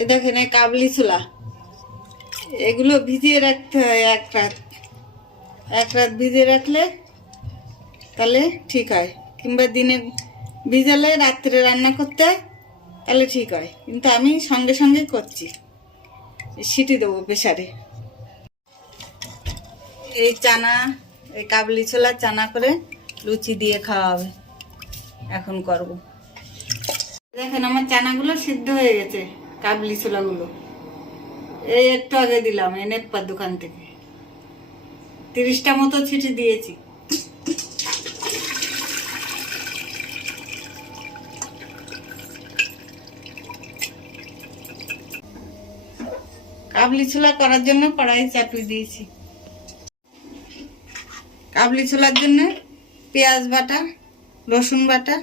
এই দেখেন, এই কাবলি ছোলা এগুলো ভিজিয়ে রাখতে হয় এক রাত। এক রাত ভিজিয়ে রাখলে তাহলে ঠিক হয়। কিংবা দিনে ভিজালে রাত্রে রান্না করতে হয়, তাহলে ঠিক হয়। কিন্তু আমি সঙ্গে সঙ্গে করছি। সিটি দেবো প্রেশারে এই চানা, এই কাবলি ছোলা চানা করে লুচি দিয়ে খাওয়া হবে। এখন করব। দেখেন, আমার চানাগুলো সিদ্ধ হয়ে গেছে। কাবলি ছোলাগুলো এই একটু আগে দিলাম, এই নেপ্পার দোকান থেকে। তিরিশটা মতো ছিটি দিয়েছি। কাবলি ছোলা করার জন্য কড়াই চাপিয়ে দিয়েছি। কাবলি ছোলার জন্য পেঁয়াজ বাটা, রসুন বাটা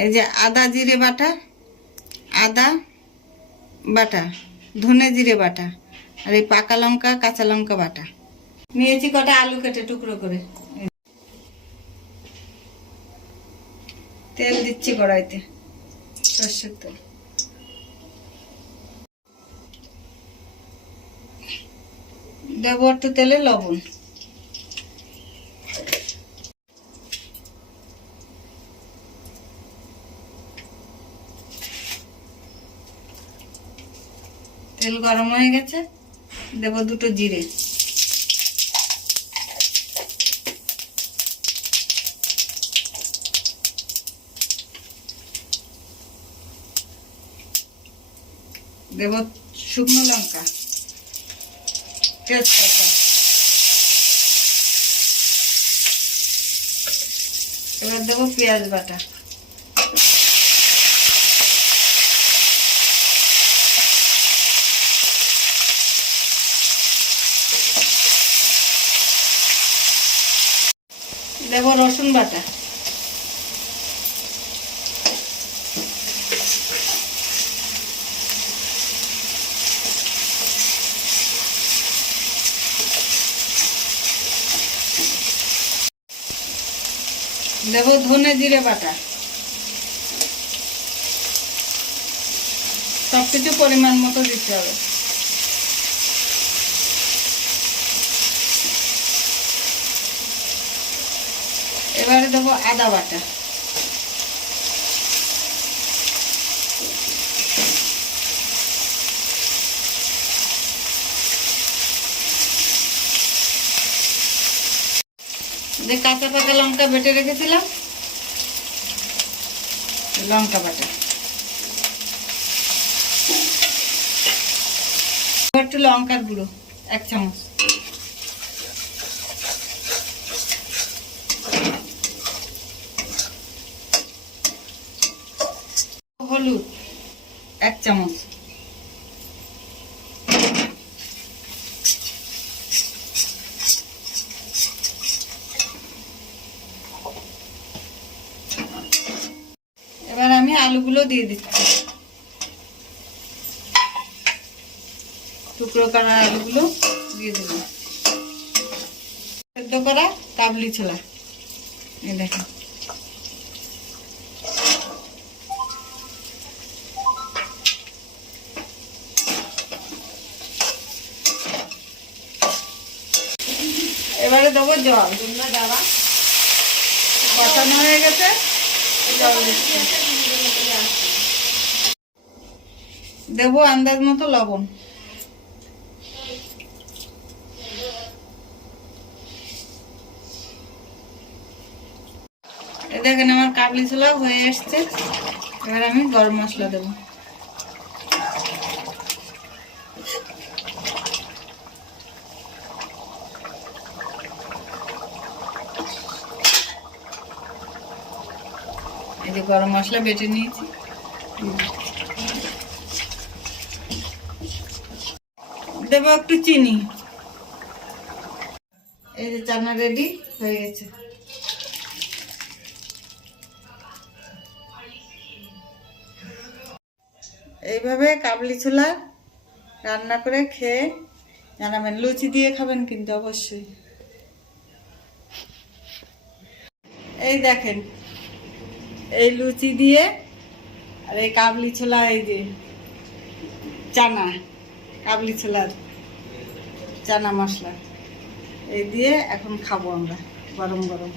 এই যে আদা জিরে বাটা, আদা বাটা, ধনে জিরে বাটা আর এই পাকা লঙ্কা, কাঁচা লঙ্কা বাটা। নিয়েছি কটা আলু কেটে টুকরো করে। তেল দিচ্ছি কড়াইতে, সর্ষের তেল। দেবো একটু তেলে লবণ। তেল গরম হয়ে গেছে। দেবো দুটো জিরে। দেবো শুকনো লঙ্কা। তেজপাতা। এবার দেবো পেঁয়াজ বাটা। দেবো রসুন বাটা। দেব ধনে জিরে বাটা। সব কিছু পরিমাণ মতো দিতে হবে। এবারে দেবো আদা বাটা। যে কাঁচা পাকা লঙ্কা বেটে রেখেছিলাম, লঙ্কা বাটা। একটু লঙ্কার গুঁড়ো, এক চামচ। হলুদ, এক চামচ। এবার আমি আলুগুলো দিয়ে দিচ্ছি। টুকরো করা আলুগুলো দিয়ে দিলাম। সেদ্ধ করা কাবলি ছোলা। এই দেখেন। এবারে দেবো জল। কষানো হয়ে গেছে। দেবো আন্দাজ মতো লবণ। দেখেন আমার কাবলি ছোলা হয়ে এসছে। এবার আমি গরম মশলা দেবো। যে গরম মশলা বেটে নিয়েছি। দেবো একটু চিনি। এই যে চানা রেডি হয়ে গেছে। এইভাবে কাবলি ছোলা রান্না করে খেয়ে জানাবেন, লুচি দিয়ে খাবেন কিন্তু অবশ্যই। এই দেখেন এই লুচি দিয়ে আর এই কাবলি ছোলা, এই যে চানা, কাবলি ছোলার চানা মশলা, এই দিয়ে এখন খাব আমরা গরম গরম।